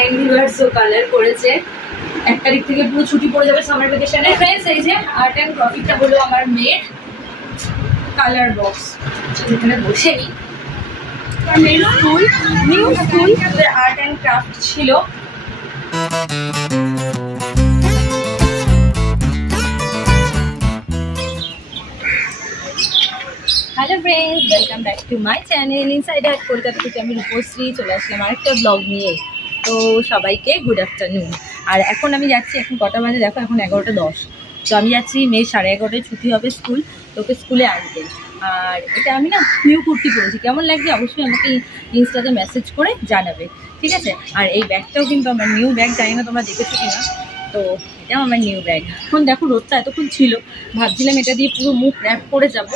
Angry বার্ডসও colour করেছে। 1 তারিখ থেকে পুরো ছুটি পড়ে যাবে সামার ভ্যাকেশনে। ফ্রেন্ডস, এই যে আর্ট অ্যান্ড ক্রাফটটা হলো আমার মেয়ের কালার বক্স। এখানে বসে নিই। New school art and craft ছিল। Hello friends, welcome back to my channel inside art Kolkata থেকে। আমি রূপশ্রী চলে আসলাম আরেকটা ব্লগ নিয়ে। তো সবাইকে গুড আফটারনুন। আর এখন আমি যাচ্ছি, এখন কটা বাজে দেখো, এখন 11:10। তো আমি যাচ্ছি, মেয়ে 11:30টায় ছুটি হবে স্কুল, তোকে স্কুলে আনতে। আর এটা আমি না নিউ কুর্তি পরেছি, কেমন লাগছে অবশ্যই আমাকে ইনস্টাতে মেসেজ করে জানাবে, ঠিক আছে? আর এই ব্যাগটাও কিন্তু আমার নিউ ব্যাগ, জানি না তোমরা দেখেছো কিনা। তো এটাও আমার নিউ ব্যাগ। এখন দেখো রোদটা এতক্ষণ ছিল, ভাবছিলাম এটা দিয়ে পুরো মুখ র্যাপ করে যাব,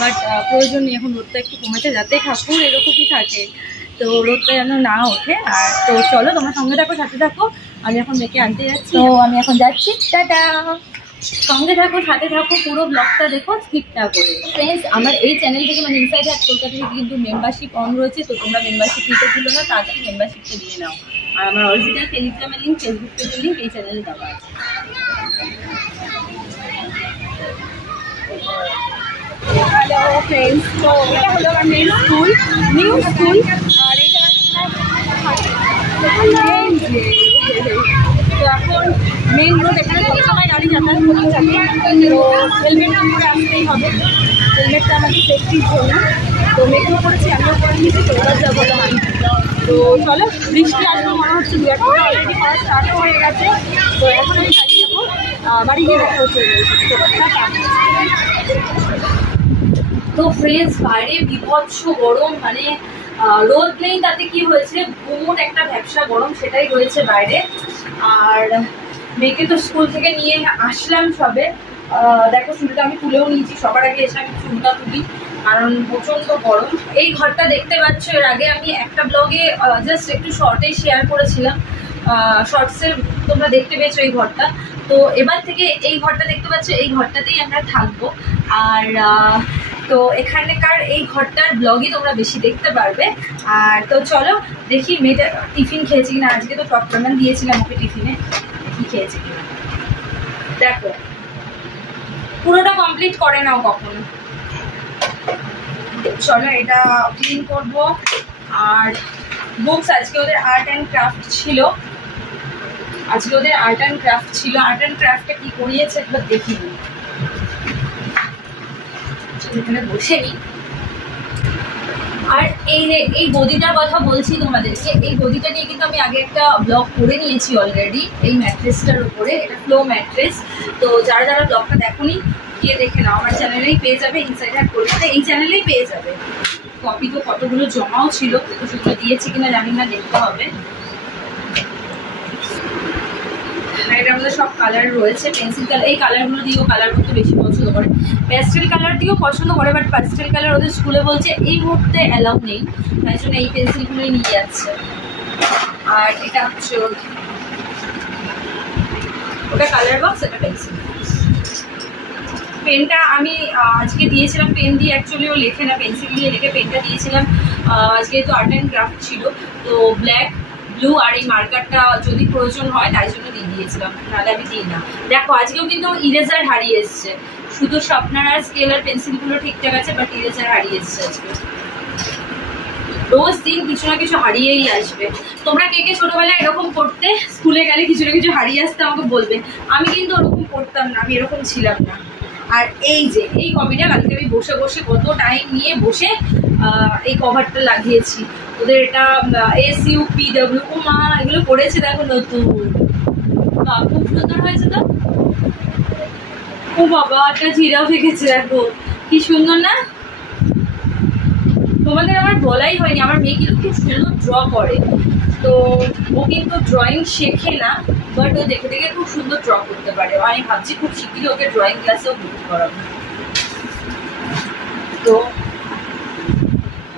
বাট প্রয়োজন নেই। এখন রোদটা একটু কমেছে, যাতে ঠাকুর এরকমই থাকে, তো রোদটা যেন না ওঠে। আর তো চলো তোমরা সঙ্গে থাকো, সাথে থাকো। আমি এখন মেয়েকে আনতে যাচ্ছি, তো আমি এখন যাচ্ছি। টাটা, সঙ্গে থাকো, সাথে থাকো, পুরো ব্লগটা দেখো, স্কিপ না করে। ফ্রেন্ডস, আমার এই চ্যানেল থেকে মানে ইনসাইড আর্ট কলকাতা থেকে কিন্তু মেম্বারশিপ অন রয়েছে, তো তোমরা মেম্বারশিপ নিতে ছিল না, তাড়াতাড়ি মেম্বারশিপটা নিয়ে নাও। আর আমার অরিজিনাল টেলিগ্রামের লিঙ্ক, ফেসবুক পেজের লিঙ্ক এই চ্যানেলে দেওয়া আছে। হ্যালো ফ্রেন্ডস, তো এটা হলো আমার মেন স্কুল, নিউ স্কুল। আর এটা তো এখন মেন রোড, এখানে সবসময় গাড়ি যাতায়াত করতে থাকে, তো হেলমেট করে আসতেই হবে। হেলমেটটা আমাদের সেফটির জন্য, তো মেয়েকেও করেছি, আমিও করে নিয়েছি। তো এবার যাবো আমি। তো চলো, বৃষ্টি আসবে মনে হচ্ছে, 2-1 অলরেডি পড়া স্টার্টও হয়ে গেছে। তো এখন আমি বাড়ি যাবো, বাড়ি গিয়ে দেখা হচ্ছে। তো ফ্রেন্ডস, বাইরে বিভৎস গরম, মানে রোদ নেই, তাতে কি হয়েছে, গুমোট একটা ব্যবসা গরম, সেটাই রয়েছে বাইরে। আর মেয়েকে তো স্কুল থেকে নিয়ে আসলাম সবে। দেখো চুলটা আমি তুলেও নিয়েছি, সবার আগে এসে আমি চুলটা তুলি, কারণ প্রচন্ড গরম। এই ঘরটা দেখতে পাচ্ছ, এর আগে আমি একটা ব্লগে জাস্ট একটু শর্টে শেয়ার করেছিলাম, শর্টসের তোমরা দেখতে পেয়েছো এই ঘরটা। তো এবার থেকে এই ঘরটা দেখতে পাচ্ছ, এই ঘরটাতেই আমরা থাকবো। আর তো এখানকার এই ঘরটার ব্লগই তোমরা বেশি দেখতে পারবে। আর তো চলো দেখি মেয়েটা টিফিন খেয়েছি কিনা। আজকে তো টপরামান দিয়েছিলাম ওকে টিফিনে, কি খেয়েছি কিনা দেখো। পুরোটা কমপ্লিট করে নাও কখনো। চলো এটা ক্লিন করব। আর বুকস, আজকে ওদের আর্ট অ্যান্ড ক্রাফট ছিল। আর্ট অ্যান্ড ক্রাফটে কি করিয়েছে একবার দেখিনি। এখানে বসে নিই। আর এই গদিটার কথা বলছি তোমাদেরকে, এই গদিটা নিয়ে কিন্তু আমি আগে একটা ব্লগ করে নিয়েছি অলরেডি, এই ম্যাট্রেসটার উপরে। এটা ফ্লো ম্যাট্রেস। তো যারা যারা ব্লগটা দেখোনি, গিয়ে দেখে নাও, আমার চ্যানেলেই পেয়ে যাবে, ইনসাইড আর্ট কলকাতা এই চ্যানেলেই পেয়ে যাবে। কপি তো কতগুলো জমাও ছিল, তো সেগুলো দিয়েছি কিনা জানি না, দেখতে হবে। এটার মধ্যে সব কালার রয়েছে, পেন্সিল কালার। এই কালারগুলো দিয়েও কালার করতে বেশি পছন্দ করে, প্যাস্টেল কালার দিয়েও পছন্দ করে, বাট প্যাস্টেল কালার ওদের স্কুলে বলছে এই মুহূর্তে অ্যালাউ নেই, তাই জন্য এই পেন্সিলগুলোই নিয়ে যাচ্ছে। আর এটা হচ্ছে ওটা কালার বক্স, এটা পেন্সিল। পেনটা আমি আজকে দিয়েছিলাম, পেন দিয়ে অ্যাকচুয়ালি ও লেখে না, পেন্সিল দিয়ে লেখে। পেনটা দিয়েছিলাম আজকে, তো আর্ট অ্যান্ড ক্রাফট ছিল, তো ব্ল্যাক, ব্লু আর এই মার্কারটা যদি প্রয়োজন হয় তাই জন্য দিয়ে দিয়েছিলাম, নাহলে আমি দিই না। দেখো আজকেও কিন্তু ইরেজার হারিয়ে এসছে, শুধু শার্পনার আর স্কেল আর পেন্সিলগুলো ঠিকঠাক আছে, বাট ইরেজার হারিয়ে এসছে আজকে। রোজ দিন কিছু না কিছু হারিয়েই আসবে। তোমরা কে কে ছোটবেলায় এরকম করতে, স্কুলে গেলে কিছু না কিছু হারিয়ে আসতে আমাকে বলবে। আমি কিন্তু ওরকম করতাম না, আমি এরকম ছিলাম না। আর এই যে এই কপিটা কালকে আমি বসে বসে কত টাইম নিয়ে বসে এই কভারটা লাগিয়েছি। ওদের এটা SUPW, ও মা এগুলো করেছে দেখো নতুন, খুব সুন্দর হয়েছে তো। ও বাবা, একটা জিরাফ এঁকেছে দেখো, কি সুন্দর না? তোমাদের আমার বলাই হয়নি, আমার মেয়ে কিন্তু খুব সুন্দর ড্র করে। তো ও কিন্তু ড্রয়িং শেখে না, বাট ও দেখে দেখে খুব সুন্দর ড্র করতে পারে। আমি ভাবছি খুব শিগগিরই ওকে ড্রয়িং ক্লাসেও ভর্তি করাবো। তো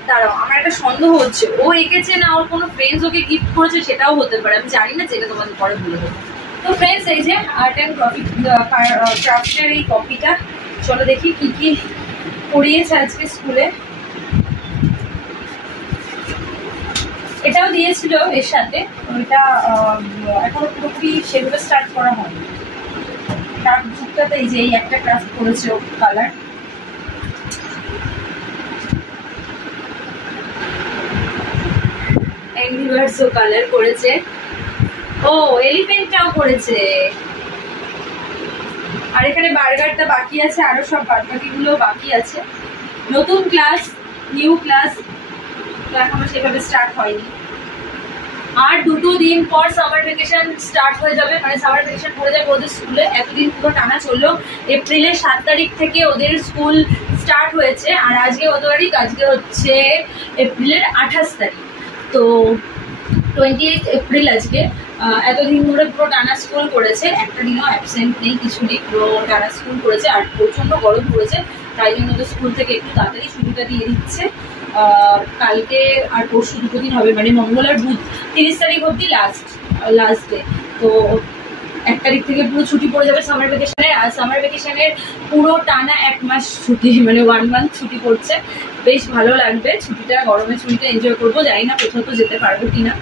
দাঁড়াও, আমার একটা সন্দেহ হচ্ছে, ও এঁকেছে না ওর কোনো ফ্রেন্ডস ওকে গিফট করেছে, সেটাও হতে পারে, আমি জানি না, যেটা তোমাদের পরে বলে দেবো। তো ফ্রেন্ডস, এই যে আর্ট অ্যান্ড ক্রাফটের এই কপিটা, চলো দেখি কি কি করিয়েছে আজকে স্কুলে। এটাও দিয়েছিল এর সাথে, এটা এখনো পুরোপুরি সেভাবে স্টার্ট করা হয়নি। তার বুকটাতে এই যে এই একটা ক্রাফট করেছে কালার, অ্যাংরিভার্সও কালার করেছে, ও এলিফেন্টটাও করেছে। আর এখানে বার্গারটা বাকি আছে, আরো সব বাদবাকিগুলো বাকি আছে। নতুন ক্লাস, নিউ ক্লাস তো এখনো সেভাবে স্টার্ট হয়নি। আর 2 দিন পর সামার ভ্যাকেশন স্টার্ট হয়ে যাবে, মানে সামার ভ্যাকেশন পড়ে যাবে ওদের স্কুলে। এতদিন পুরো টানা চললো, এপ্রিলের 7 তারিখ থেকে ওদের স্কুল স্টার্ট হয়েছে। আর আজকে কত তারিখ? আজকে হচ্ছে এপ্রিলের 28 তারিখ, তো 28 এপ্রিল আজকে। এতদিন ধরে পুরো টানা স্কুল করেছে, একটা দিনও অ্যাবসেন্ট নেই, কিছু নেই, পুরো টানা স্কুল করেছে। আর প্রচণ্ড গরম পড়েছে, তাই জন্য তো স্কুল থেকে একটু তাড়াতাড়ি ছুটিটা দিয়ে দিচ্ছে। কালকে আর পরশু 2 দিন হবে, মানে মঙ্গল আর বুধ, 30 তারিখ অবধি লাস্ট ডে। তো 1 তারিখ থেকে পুরো ছুটি পড়ে যাবে সামার ভ্যাকেশনের। আর সামার ভ্যাকেশনের পুরো টানা 1 মাস ছুটি, মানে 1 মান্থ ছুটি পড়ছে। বেশ ভালো লাগবে ছুটিটা, গরমের ছুটিটা এনজয় করবো। জানি না কোথাও তো যেতে পারবো কিনা,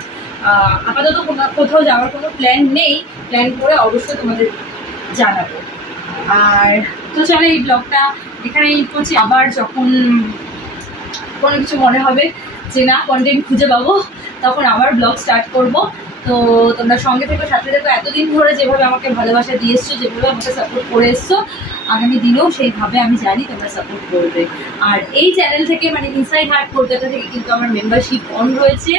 আপাতত কোথাও যাওয়ার কোনো প্ল্যান নেই, প্ল্যান করে অবশ্যই তোমাদের জানাবো। আর তো চলো এই ব্লগটা এখানে করছি, আবার যখন কোনো কিছু মনে হবে যে না কন্টেন্ট খুঁজে পাবো তখন আবার ব্লগ স্টার্ট করব। তো তোমরা সঙ্গে থেকো, সাথে থেকো। এতদিন ধরে যেভাবে আমাকে ভালোবাসা দিয়ে এসছো, যেভাবে আমাকে সাপোর্ট করে এসছো, আগামী দিনেও সেইভাবে আমি জানি তোমরা সাপোর্ট করবে। আর এই চ্যানেল থেকে, মানে ইনসাইড হার্ট কলকাতা থেকে কিন্তু আমার মেম্বারশিপ অন রয়েছে,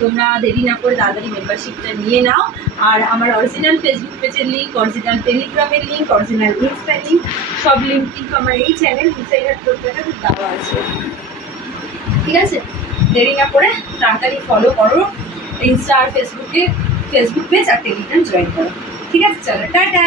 তোমরা দেরি না করে তাড়াতাড়ি মেম্বারশিপটা নিয়ে নাও। আর আমার অরিজিনাল ফেসবুক পেজের লিঙ্ক, অরিজিনাল টেলিগ্রামের লিঙ্ক, অরিজিনাল ইনস্টার লিঙ্ক, সব লিঙ্ক কিন্তু আমার এই চ্যানেল ইনসাইড হার্ট কলকাতাতে দেওয়া আছে। ঠিক আছে, দেরি না করে তাড়াতাড়ি ফলো করো ইনস্টা আর ফেসবুক পেজ আর টেলিগ্রাম জয়েন করো। ঠিক আছে, চলো টাটা।